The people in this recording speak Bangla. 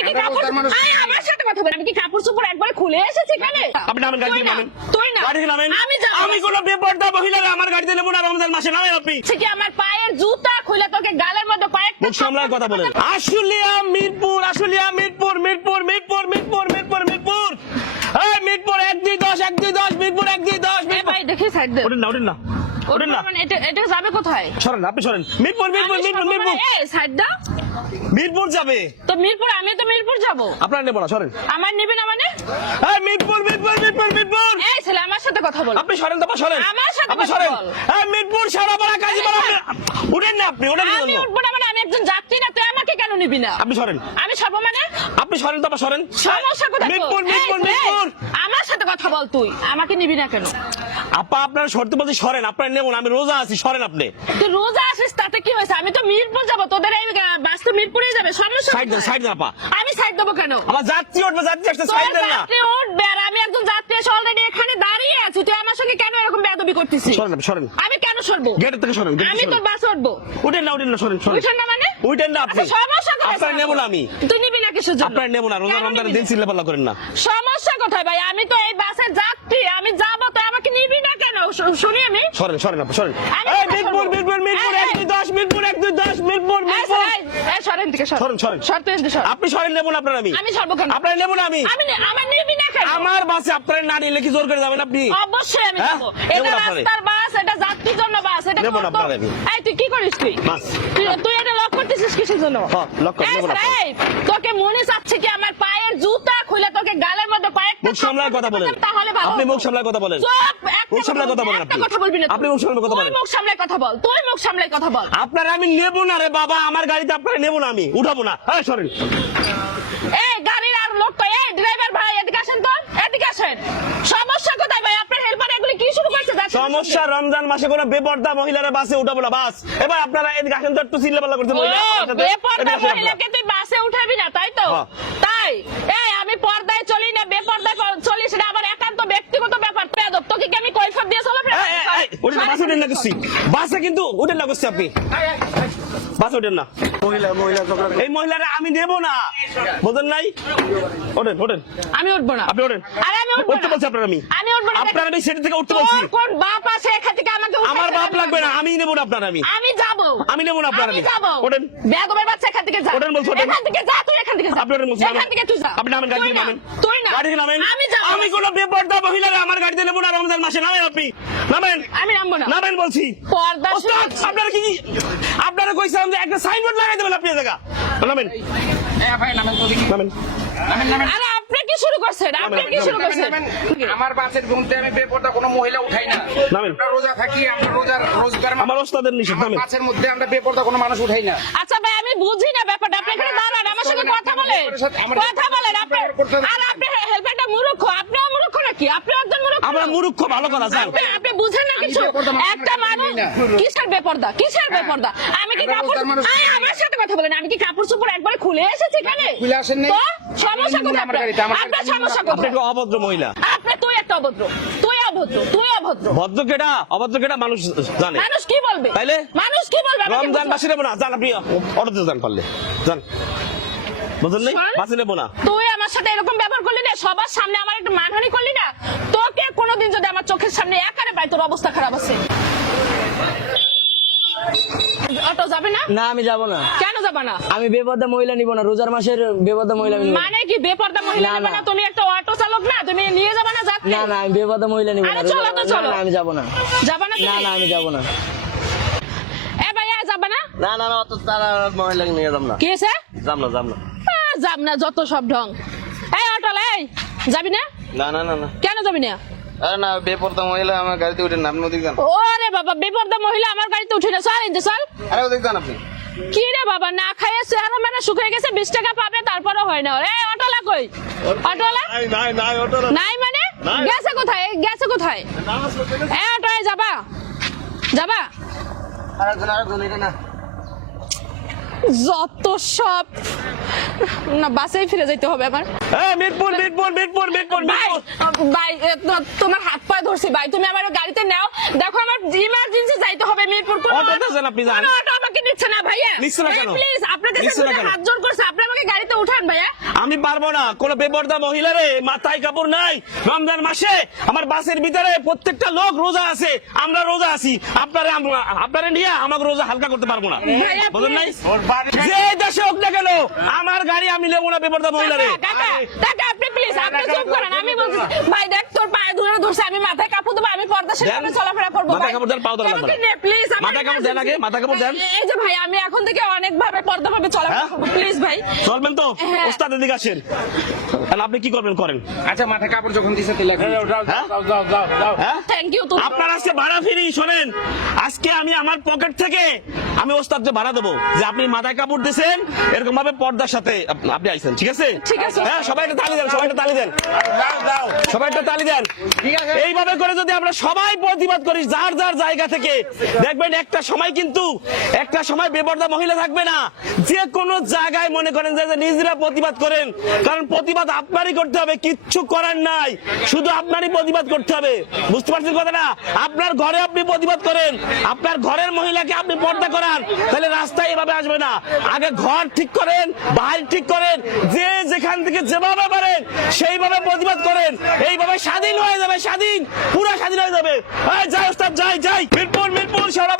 আমি কি কাপড় আমার সাথে কথা বল, আমি কি কাপড় চোপড় একবার খুলে এসেছি এখানে? আপনি নামেন, গাড়ি নামেন, তুই না গাড়ি নামেন। আমি আমি কোন বেপরদা মহিলারা আমার গাড়িতে নেব না রমজান মাসে, নামেন আপনি। কি আমার পায়ের জুতা খুলে তোকে গালের মধ্যে কয়েকটা মুখ সামলায় কথা বলেন। আশুলিয়া মিরপুর, আশুলিয়া মিরপুর, মিরপুর মিরপুর মিরপুর মিরপুর মিরপুর, এই মিরপুর 1-2-10 1-2-10 মিরপুর 1-2-10 এ ভাই দেখি সাইড দে। ওঠেন না, ওঠেন না, ওঠেন না, মানে এটা যাবে কোথায়? সরেন, আপনি সরেন। মিরপুর মিরপুর মিরপুর মিরপুর এই সাইড দাও। মিরপুর যাবে তো মিরপুর, আমি তো মিরপুর যাব। আপনার নেব না, সরেন। আমার নিবি না মানে? এই মিরপুর মিরপুর মিরপুর মিরপুর, এই ছেলে আমার সাথে কথা বল। আপনি সরেন, তারপর সরেন। আমার সাথে আপনি কথা সরেন। বল। এই মিরপুর সারাপাড়া কাজীপাড়া, উঠেন না আপনি, ওঠেন আমি উঠবো না মানে আমি একজন যাত্রী না, তুই আমাকে কেন নিবি না? আপনি সরেন, আমি সরবো মানে? আপনি সরেন, তারপর সরেন। সমস্যা কোথায় তোর? মিরপুর মিরপুর এই, মিরপুর, আমার সাথে কথা বল, তুই আমাকে নিবি না কেন? আপা আপনার শর্তে বলছি সরেন, আপনার নেব না, আমি রোজা আছি, সরেন আপনি। তুই রোজা আসিস তাতে কি হয়েছে? আমি তো মিরপুর যাব, তোদের এই বাস তো মিরপুরেই যাবে, সমস্যা সাইড দেন, কোথায়? সাইড দেন আপা। আমি সাইড দেবো কেন? আমার যাত্রী উঠবে, যাত্রী আসছে, তোর সাইড দেন না। যাত্রী উঠবে আর আমি একজন যাত্রী এসে অলরেডি এখানে দাঁড়িয়ে আছি, তুই আমার সঙ্গে কেন এরকম বেয়াদবি করতেছিস? সরেন আপনি, সরেন। আমি কেন সরবো? গেটের থেকে সরেন, গেটের আমি থেকে তোর সরেন। বাসে উঠবো। উঠেন না, উঠেন না, সরেন, সরেন। উঠেন না মানে? উঠেন না আপনি। আচ্ছা, সমস্যা কোথায়? আপনার নেব না আমি। তুই নিবি না কিসের জন্য? আপনার নেব না, রোজা কেন রমজানের নিবি দিন না? চিল্লাপাল্লা করেন না। সমস্যা কোথায় ভাই? আমি তো এই বাসের যাত্রী, আমি যাবো, তো আমাকে নিবি না কেন? শুনি আমি। সরেন, সরেন আপনি, সরেন। আমি এই কথা মিরপুর বলবো। মিরপুর মিরপুর এই, 1-2-10 মিরপুর 1-2-10 মিরপুর এই, মিরপুর, এই, সরেন থেকে সর। সরেন, সরেন। সর তুই এদিকে সর। আপনি সরেন, নেব না আপনার আমি। আমি সরবো কেন? আপনার নেব না আমি। আমার নিবি না কেন? আমার বাসে আপনার না নিলে কি জোর করে যাবেন আপনি? অবশ্যই আমি হ্যাঁ? যাবো। নেবো এটা না আপনারে। রাস্তার বাস, এটা যাত্রীর জন্য বাস, এটা নেবো না কত- আপনারে আমি। এই তুই কি করিস তুই? বাস। তুই এটা লক করতেছিস কিসের জন্য? হ্যাঁ, লক কর, এই নেবো না স্যার, আপনারে। এই, তোকে মনে চাচ্ছে কি আমার পায়ের জুতা খুলে তোকে গালের মধ্যে কয়েকটা মুখ সামলায় কথা বলেন। তাহলে ভালো আপনি হতো। মুখ সামলায় কথা বলেন। চুপ, একটা মুখ সামলায় কথা বলেন একটা আপনি। কথা বলবি না তুই। আপনি মুখ সামলায় কথা বলেন। তুই মুখ সামলায় কথা বল, তুই মুখ সামলায় কথা বল। আপনার আমি নেব না রে বাবা, আমার গাড়িতে আপনারা নেব না, আমি উঠাবো না। হ্যাঁ, সরেন। এই গাড়ির আর লোক কই? এই ড্রাইভার ভাই এদিকে আসেন তো, এদিকে আসেন। সমস্যা কোথায় ভাই? আপনার হেল্পার এগুলি কি শুরু করছে? সমস্যা রমজান মাসে কোনো বেপরদা মহিলারা বাসে উঠাবো না, বাস। এবার আপনারা এদিকে আসেন তো, একটু চিল্লাপাল্লা করতে ও, মহিলা আমার সাথে। বেপরদা এদিকে আসেন মহিলাকে তুই বাসে উঠাবি না, তাই তো? হ্যাঁ। তাই? এই আমি পর্দায় চলি না বেপর্দায় চলি, সেটা আমার একান্ত ব্যক্তিগত ব্যাপার। পেয়াদব, তোকে কি আমি কৈফিয়ত দিয়ে চলাফেরা আপনারা। এই, এই, এই, উঠেন না, বাসে উঠেন না করছি। বাসে কিন্তু উঠেন না করছি আপনি। বাসে উঠেন না। এই মহিলারা আমি নেব না, বোঝেন নাই? ওঠেন, ওঠেন, আমি উঠবো না। আপনি ওঠেন। আরে আমি উঠবো উঠতে না। বলছি আপনার আমি। আমি উঠবো না। আপনার আমি সেটা থেকে উঠতে তোর বলছি। কোন বাপ আছে এখান থেকে আমাকে উঠাইতে? আমার বাপ লাগবে না, আমি নেব না আপনার আমি। আমি যাবো। আমি নেব না আপনার আমি আমি। যাবো। ওঠেন। বেয়াদবের বাচ্চা, এখান থেকে যা। ওঠেন বলছি, ওঠেন। এখান থেকে যা, তুই এখান থেকে যা। আপনি ওঠেন বলছি, এখান থেকে তুই যা। আপনি নামেন, গাড়ি তুই থেকে না, নামেন। তুই না। গাড়ি থেকে নামেন। আমি যাবো। আমি কোন বেপরদা মহিলারা আমার গাড়িতে নেব না রমজান মাসে, নামেন আপনি, নামেন, আমি নামবো না। নামেন বলছি। পর্দা ওস্তাদ, আপনারা কি আপনারা কইছিলাম যে একটা সাইনবোর্ড লাগাই দেবেন আপনি এই জায়গা, নামেন, নামেন। আরে আপনি কি শুরু করছেন? আপনি কি শুরু করছেন? আমার বাসের ঘুমতে আমি বেপরদা কোনো মহিলা উঠাই না। নামেন। আমরা রোজা থাকি, আমরা রোজগার আমার ওস্তাদের নিষেধ, আমার নামেন। বাসের মধ্যে আমরা বেপরদা কোনো মানুষ উঠাই না। আচ্ছা ভাই, আমি বুঝি না ব্যাপারটা। আপনি এখানে দাঁড়ান, আমার সঙ্গে কথা বলেন, কথা বলেন। আর আপনি হেল্পারটা মূর্খ, আপনিও মূর্খ নাকি? আপনি একজন মূর্খ। আমরা মূর্খ, ভালো কথা জান। আপনি বুঝেন না কিছু? বেপরদা মানুষ একটা মানুষ কিসের বেপরদা? কিসের বেপরদা? আমি কি আমরা কাপড় রোজগার মানুষ। আমার সাথে কথা বলেন, আমি কি কাপড় চোপড় একবার খুলে এসেছি এখানে? খুলে আসেন নাই। তো সমস্যা কোথায়? আমার গাড়িতে, আমার আপনার গাড়িতে সমস্যা আপনি কোথায়? একটু অভদ্র মহিলা। তুই একটা অভদ্র, তুই অভদ্র, তুই অভদ্র। ভদ্র কেটা অভদ্র কেটা মানুষ জানে। মানুষ কি বলবে? তাইলে? মানুষ কি বলবে? আমাকে রমজান বুঝাও। মাসে নেবো না, যান আপনি অটোতে যান, পারলে যান, বুঝলেন নাই? শোন। বাসে নেবো না। তুই আমার সাথে এরকম ব্যবহার করলি না, সবার সামনে আমার একটু মানহানি করলি না। তোকে কোনোদিন যদি আমার চোখের সামনে একারে পাই, তোর অবস্থা খারাপ আছে। অটো যাবে না? না আমি যাব না। কেন যাবে না? আমি বেপরদা মহিলা নিব না, রোজার মাসের বেপরদা মহিলা আমি নিব না। মানে কি বেপরদা মহিলা না, নেবে না? না। তুমি একটা অটো চালক না? তুমি নিয়ে যাবে না যাত্রী? না না আমি বেপরদা মহিলা নিব না। আরে চলো তো, চলো। না আমি যাব না। যাবে না না তুমি? না আমি যাব না। এ ভাইয়া, যাবে না? না না না অত তারা মহিলা নিয়ে যাব না। কি হয়েছে? যাব না, যাব না। যাব না, যত সব ঢং। এই অটো, এই যাবি না? না না না না। কেন যাবি না? আরে না, বেপরদা মহিলা আমার গাড়িতে উঠেন না, আপনি ওদিকে যান। ওরে বাবা, বেপরদা মহিলা আমার গাড়িতে উঠে না, চল ইনতে চল। আরে ওদিকে যান আপনি। কি রে বাবা, না খাইয়ে চেহারা মানে শুকিয়ে গেছে, 20 টাকা পাবে তারপরে হয় না। এই অটোলা কই? অটোলা নাই মানে? গেছে কোথায়? গেছে কোথায়? এই অটোয় যাবা? যাবা? আরে এটা না। যত সব না, বাসেই ফিরে যাইতে হবে আমার। এই মিরপুর মিরপুর মিরপুর মিরপুর ভাই, মিরপুর। ভাই, তোমার হাত পায়ে ধরছি ভাই, তুমি আমার গাড়িতে নাও। দেখো আমার ইমার্জেন্সি যাইতে হবে মিরপুর। অটোতে যান আপনি, যান। কোনো অটো আমাকে নিচ্ছে না ভাইয়া। নিচ্ছে না কেন? প্লিজ আপনার কাছে নিচ্ছে না দুটো কেন? হাত জোর করছে, আপনি আমাকে গাড়িতে উঠান ভাইয়া। আমি পারবো না, কোন বেপর্দা মহিলারে মাথায় কাপড় নাই। রমজান মাসে আমার বাসের ভিতরে প্রত্যেকটা লোক রোজা আছে, আমরা রোজা আছি, আপনারা নিয়ে আমাকে রোজা হালকা করতে পারবো না, ভাইয়া, বুঝলেন নাই? please। যে দেশে হোক না কেন আমার গাড়ি আমি নেবো না বেপর্দা মহিলারে। টাকা আপনি প্লিজ আপনি চুপ করেন, আমি বলছি ভাই দেখ তোর পায়ে ধরছে, আমি মাথায় কাপড় দেবো, আমি পর্দার সাথে দেন। চলাফেরা করবো। মাথায় কাপড় দেন, পাও ধরা লাগবে না। প্লিজ মাথায় কাপড় দেন আগে, মাথায় কাপড় দেন। এই যে ভাই আমি এখন থেকে অনেক ভাবে পর্দা ভাবে চলাফেরা হ্যাঁ? করবো, প্লিজ ভাই। চলবেন তো? হ্যাঁ। ওস্তাদ এদিকে আসেন। তাহলে আপনি কি করবেন করেন? আচ্ছা মাথায় কাপড় যখন দিছে তাহলে হ্যাঁ? হ্যাঁ? Thank you. আপনার আজকে ভাড়া ফিরি শোনেন, আজকে আমি আমার পকেট থেকে আমি ওস্তাদকে ভাড়া দেবো যে আপনি মাথায় কাপড় দিয়েছেন এরকম ভাবে পর্দার সাথে আপনি আইছেন, ঠিক আছে? ঠিক আছে। হ্যাঁ, সবাই একটা তালি দেন, সবাই একটা তালি দেন, সবাই একটা তালি দেন। এইভাবে করে যদি আমরা সবাই প্রতিবাদ করি যার যার জায়গা থেকে, দেখবেন একটা সময় কিন্তু একটা সময় বেপর্দা মহিলা থাকবে না। যে কোনো জায়গায় মনে করেন যে নিজেরা প্রতিবাদ করেন, কারণ প্রতিবাদ আপনারই করতে হবে, কিচ্ছু করার নাই, শুধু আপনারই প্রতিবাদ করতে হবে। বুঝতে পারছেন কথাটা? আপনার ঘরে আপনি প্রতিবাদ করেন, আপনার ঘরের মহিলাকে আপনি পর্দা করান, তাহলে রাস্তায় এভাবে আসবে না। আগে ঘর ঠিক করেন, বাড়ি ঠিক করেন, যে যেখান থেকে যেভাবে পারেন সেইভাবে প্রতিবাদ করেন, এইভাবে স্বাধীন হয়ে যাবে, স্বাধীন, পুরো স্বাধীন হয়ে যাবে। যাই ওস্তাদ, যাই মিরপুর সারা